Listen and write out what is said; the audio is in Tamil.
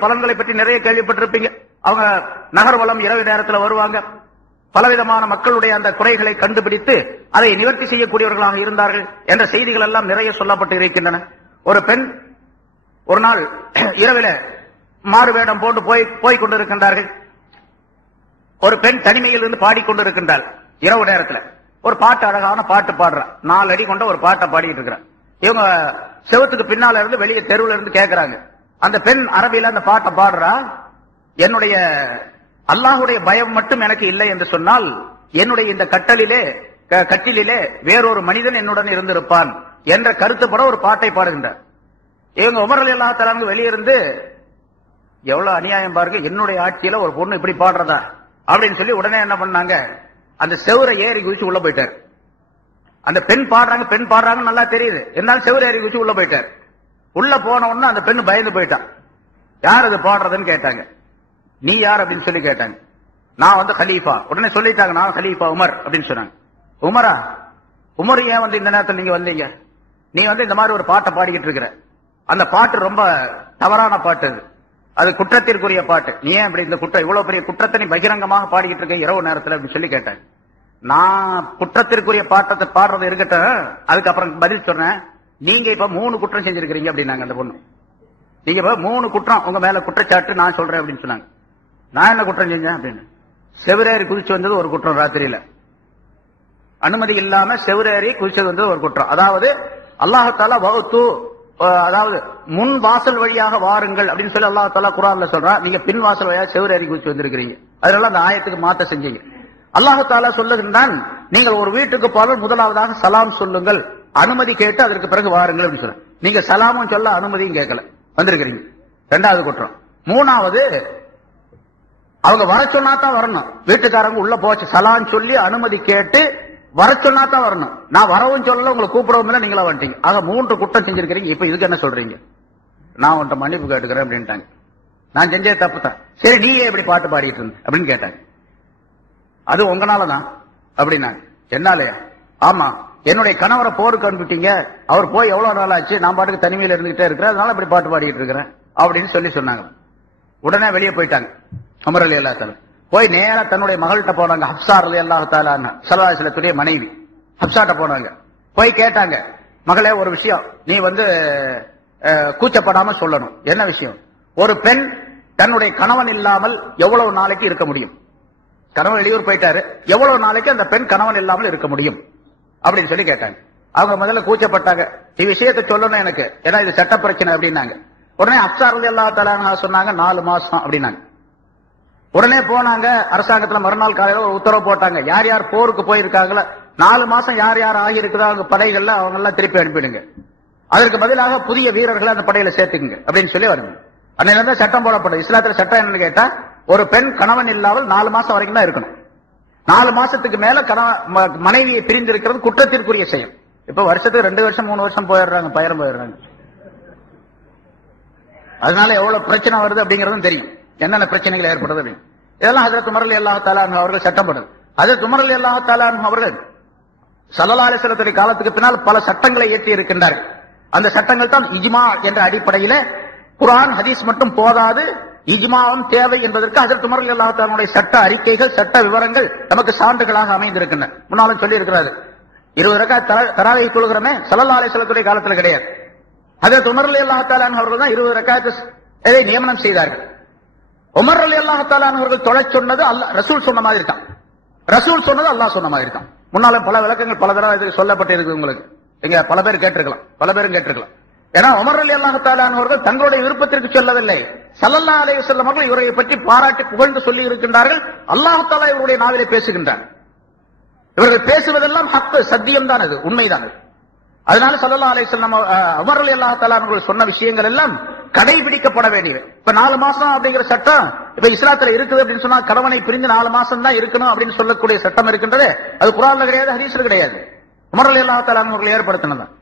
பலன்களை பற்றி நிறைய கேள்விப்பட்டிருப்பீங்க. அவங்க நகர்வலம் இரவு நேரத்துல வருவாங்க. பலவிதமான மக்களுடைய அந்த குறைகளை கண்டுபிடித்து அதை நிவர்த்தி செய்யக்கூடியவர்களாக இருந்தார்கள் என்ற செய்திகள் எல்லாம் நிறைய சொல்லப்பட்டு இருக்கின்றன. ஒரு பெண் ஒரு நாள் இரவில மாறு வேடம் போட்டு போய் போய் கொண்டிருக்கின்றார்கள். ஒரு பெண் தனிமையில் இருந்து பாடிக்கொண்டிருக்கின்றாள் இரவு நேரத்துல. ஒரு பாட்டு அழகான பாட்டு பாடுறான் நாலு அடி கொண்ட ஒரு பாட்டை பாடிட்டு இருக்கிறான். இவங்க செவத்துக்கு பின்னால இருந்து வெளியே தெருவுல இருந்து கேட்கிறாங்க அந்த பெண் அரபியில அந்த பாட்டை பாடுறா என்னுடைய அல்லாஹுடைய பயம் மட்டும் எனக்கு இல்லை என்று சொன்னால் என்னுடைய இந்த கட்டலிலே க- கட்டிலிலே வேறொரு மனிதன் என்னுடன் இருந்திருப்பான் என்ற கருத்துப்பட ஒரு பாட்டை பாடுகின்றார். இவங்க உமர் அலி அல்லாஹ் தலாங்க வெளியிருந்து எவ்வளவு அநியாயம் பாருங்க என்னுடைய ஆட்சியில ஒரு பொண்ணு இப்படி பாடுறதா? அப்படின்னு சொல்லி உடனே என்ன பண்ணாங்க அந்த செவரை ஏறி குதிச்சு உள்ள போயிட்டார். அந்த பெண் பாடுறாங்க பெண் பாடுறாங்க நல்லா தெரியுது. இருந்தாலும் செவரை ஏறி குதிச்சு உள்ள போயிட்டார். உள்ள போன உடனே அந்த பெண் பயந்து போயிட்டான் யார் அது பாடுறதுன்னு கேட்டாங்க. நீ யார் அப்படின்னு சொல்லி கேட்டாங்க. நான் வந்து கலீஃபா. உடனே சொல்லிட்டாங்க நான் கலீஃபா உமர் அப்படின்னு சொன்னாங்க. உமரா? உமர் ஏன் வந்து இந்த நேரத்தில் நீங்க வந்தீங்க? நீ வந்து இந்த மாதிரி ஒரு பாட்டை பாடிக்கிட்டு இருக்கிற. அந்த பாட்டு ரொம்ப தவறான பாட்டு அது. அது குற்றத்திற்குரிய பாட்டு. நீ ஏன் இப்படி இந்த குற்றம் இவ்வளவு பெரிய குற்றத்தை நீ பகிரங்கமாக பாடிக்கிட்டு இருக்க இரவு நேரத்தில் அப்படின்னு சொல்லி கேட்டேன் நான் குற்றத்திற்குரிய பாட்டத்தை பாடுறது இருக்கட்டும். அதுக்கப்புறம் பதில் சொன்னேன். நீங்க இப்ப மூணு குற்றம் செஞ்சிருக்கிறீங்க அப்படின்னாங்க அந்த பொண்ணு. நீங்க இப்ப மூணு குற்றம் உங்க மேல குற்றச்சாட்டு நான் சொல்றேன் அப்படின்னு சொன்னாங்க. நான் என்ன குற்றம் செஞ்சேன் அப்படின்னு. செவிரேறி குதிச்சு வந்தது ஒரு குற்றம் ராத்திரியில. அனுமதி இல்லாம செவிரேறி குதிச்சது வந்தது ஒரு குற்றம். அதாவது அல்லாஹால வகுத்து அதாவது முன் வாசல் வழியாக வாருங்கள் அப்படின்னு சொல்லி அல்லாஹால குரான்ல சொல்றான் நீங்க பின் வாசல் வழியாக செவிரேறி குதிச்சு வந்திருக்கிறீங்க. அதனால அந்த ஆயத்துக்கு மாத்த செஞ்சீங்க. அல்லாஹால சொல்லுகின்றான் நீங்கள் ஒரு வீட்டுக்கு போனால் முதலாவதாக சலாம் சொல்லுங்கள். அனுமதி கேட்டு அதற்கு பிறகு வாருங்கள் அப்படின்னு சொல்ற நீங்க சலாமும் சொல்ல அனுமதியும் கேட்கல. வந்திருக்கிறீங்க. ரெண்டாவது குற்றம். மூணாவது அவங்க வர சொன்னா தான் வரணும். வீட்டுக்காரங்க உள்ள போச்சு. சலான்னு சொல்லி அனுமதி கேட்டு வர சொன்னா தான் வரணும். நான் வரவும் சொல்லல உங்களை கூப்பிடவும் இல்லை நீங்களா வந்துட்டீங்க. ஆக மூன்று குற்றம் செஞ்சிருக்கிறீங்க. இப்ப இதுக்கு என்ன சொல்றீங்க? நான் உன்ட்ட மன்னிப்பு கேட்டுக்கிறேன் அப்படின்ட்டாங்க. நான் செஞ்சே தப்பு தான். சரி நீயே எப்படி இப்படி பாட்டு பாடிட்டு இருந்த? அப்படின்னு கேட்டாங்க. அது உங்களால தான் அப்படின்னாங்க. என்னாலயா? ஆமா. என்னுடைய கணவரை போருக்கு அனுப்பிட்டீங்க அவர் போய் எவ்வளவு நாள் ஆச்சு? நான் பாட்டுக்கு தனிமையில இருந்துகிட்டே இருக்கிறேன். அதனால இப்படி பாட்டு பாடிட்டு இருக்கிறேன் அப்படின்னு சொல்லி சொன்னாங்க. உடனே வெளியே போயிட்டாங்க. அமர் அலி அல்லா போய் நேரா தன்னுடைய மகள்கிட்ட போனாங்க. ஹப்சார் அலி அல்லாஹ் தாலான்னு சலவாசலத்துடைய மனைவி. ஹப்சாட்ட போனாங்க. போய் கேட்டாங்க மகளே ஒரு விஷயம். நீ வந்து கூச்சப்படாம சொல்லணும். என்ன விஷயம்? ஒரு பெண் தன்னுடைய கணவன் இல்லாமல் எவ்வளவு நாளைக்கு இருக்க முடியும்? கணவன் வெளியூர் போயிட்டாரு. எவ்வளவு நாளைக்கு அந்த பெண் கணவன் இல்லாமல் இருக்க முடியும்? அப்படின்னு சொல்லி கேட்டாங்க. அவங்க முதல்ல கூச்சப்பட்டாங்க. இந்த விஷயத்தை சொல்லணும் எனக்கு. ஏன்னா இது சட்ட பிரச்சனை அப்படின்னாங்க. உடனே அப்சார் எல்லா அல்லா சொன்னாங்க நாலு மாசம் அப்படின்னாங்க. உடனே போனாங்க அரசாங்கத்துல மறுநாள் காலையில ஒரு உத்தரவு போட்டாங்க. யார் யார் போருக்கு போயிருக்காங்களோ நாலு மாசம் யார் யார் ஆகியிருக்குதோ அவங்க படைகள்ல அவங்க எல்லாம் திருப்பி அனுப்பிடுங்க. அதற்கு பதிலாக புதிய வீரர்களை அந்த படையில சேர்த்துக்குங்க அப்படின்னு சொல்லி வருங்க. அன்னையில சட்டம் போடப்படும் இஸ்லாத்துல சட்டம் என்னன்னு கேட்டா ஒரு பெண் கணவன் இல்லாமல் நாலு மாசம் வரைக்கும் தான் இருக்கணும். நாலு மாசத்துக்கு மேல ம- மனைவியை பிரிந்து இருக்கிறது குற்றத்திற்குரிய செயல். இப்ப வருஷத்துக்கு ரெண்டு வருஷம் மூணு வருஷம் போயிடுறாங்க பயிரம் போயிடுறாங்க. அதனால எவ்வளவு பிரச்சனை வருது அப்படிங்கறதும் தெரியும். என்னென்ன பிரச்சனைகள் ஏற்படுது அப்படின்னு. இதெல்லாம் ஹதரத் உமர் அல்லாஹ் தாலான் அவர்கள் சட்டப்படுது. ஹதரத் துமரல் அலி தாலான் அவர்கள் சல்லல்லா காலத்துக்கு பின்னால் பல சட்டங்களை இயற்றி இருக்கின்றார்கள். அந்த சட்டங்கள் தான் இஜ்மா என்ற அடிப்படையில குரான் ஹதீஸ் மட்டும் போதாது. இஜ்மாவும் தேவை என்பதற்கு அதற்கு உமர் அல்லாஹாலுடைய சட்ட அறிக்கைகள் சட்ட விவரங்கள் நமக்கு சான்றுகளாக அமைந்திருக்கின்றன. முன்னாலும் சொல்லி இருக்கிறாரு இருபது ரக்கா தராவை கொள்கிறோமே சல்லல்லா அலிஸ்லத்துடைய காலத்துல கிடையாது. அதற்கு உமர் அலி அல்லாஹாலான் அவர்கள் தான் இருபது ரக்காத்து நியமனம் செய்தார்கள். உமர் அலி அல்லாஹாலான் அவர்கள் தொலை சொன்னது அல்லாஹ் ரசூல் சொன்ன மாதிரி தான். ரசூல் சொன்னது அல்லாஹ் சொன்ன மாதிரி தான். முன்னாலும் பல விளக்கங்கள் பல தடவை சொல்லப்பட்டிருக்கு உங்களுக்கு. இங்க பல பேர் கேட்டிருக்கலாம். பல பேரும் கேட்டிருக்கலாம். ஏன்னா உமர் அலி அல்லாஹ் தங்களுடைய விருப்பத்திற்கு சொல்லவில்லை. சல்லல்லா அலைஹி வஸல்லம் அவர்கள் இவரை பற்றி பாராட்டி புகழ்ந்து சொல்லி இருக்கின்றார்கள். அல்லாஹத்தாலா இவருடைய நாவிலே பேசுகின்றார். இவர்கள் பேசுவதெல்லாம் ஹக்கு சத்தியம் தான் அது உண்மைதான் அது. அதனால சல்லல்லா அலிஸ்லாம் உமர் அலி அல்லா சொன்ன விஷயங்கள் எல்லாம் கடைபிடிக்கப்பட வேண்டியது. இப்ப நாலு மாசம் அப்படிங்கிற சட்டம் இப்ப இஸ்லாத்துல இருக்குது அப்படின்னு சொன்னா கணவனை பிரிந்து நாலு மாசம் தான் இருக்கணும் அப்படின்னு சொல்லக்கூடிய சட்டம் இருக்கின்றது. அது குரான்ல கிடையாது ஹதீஸ்ல கிடையாது. உமர் அலி அல்லா ஏற்படுத்தினதான்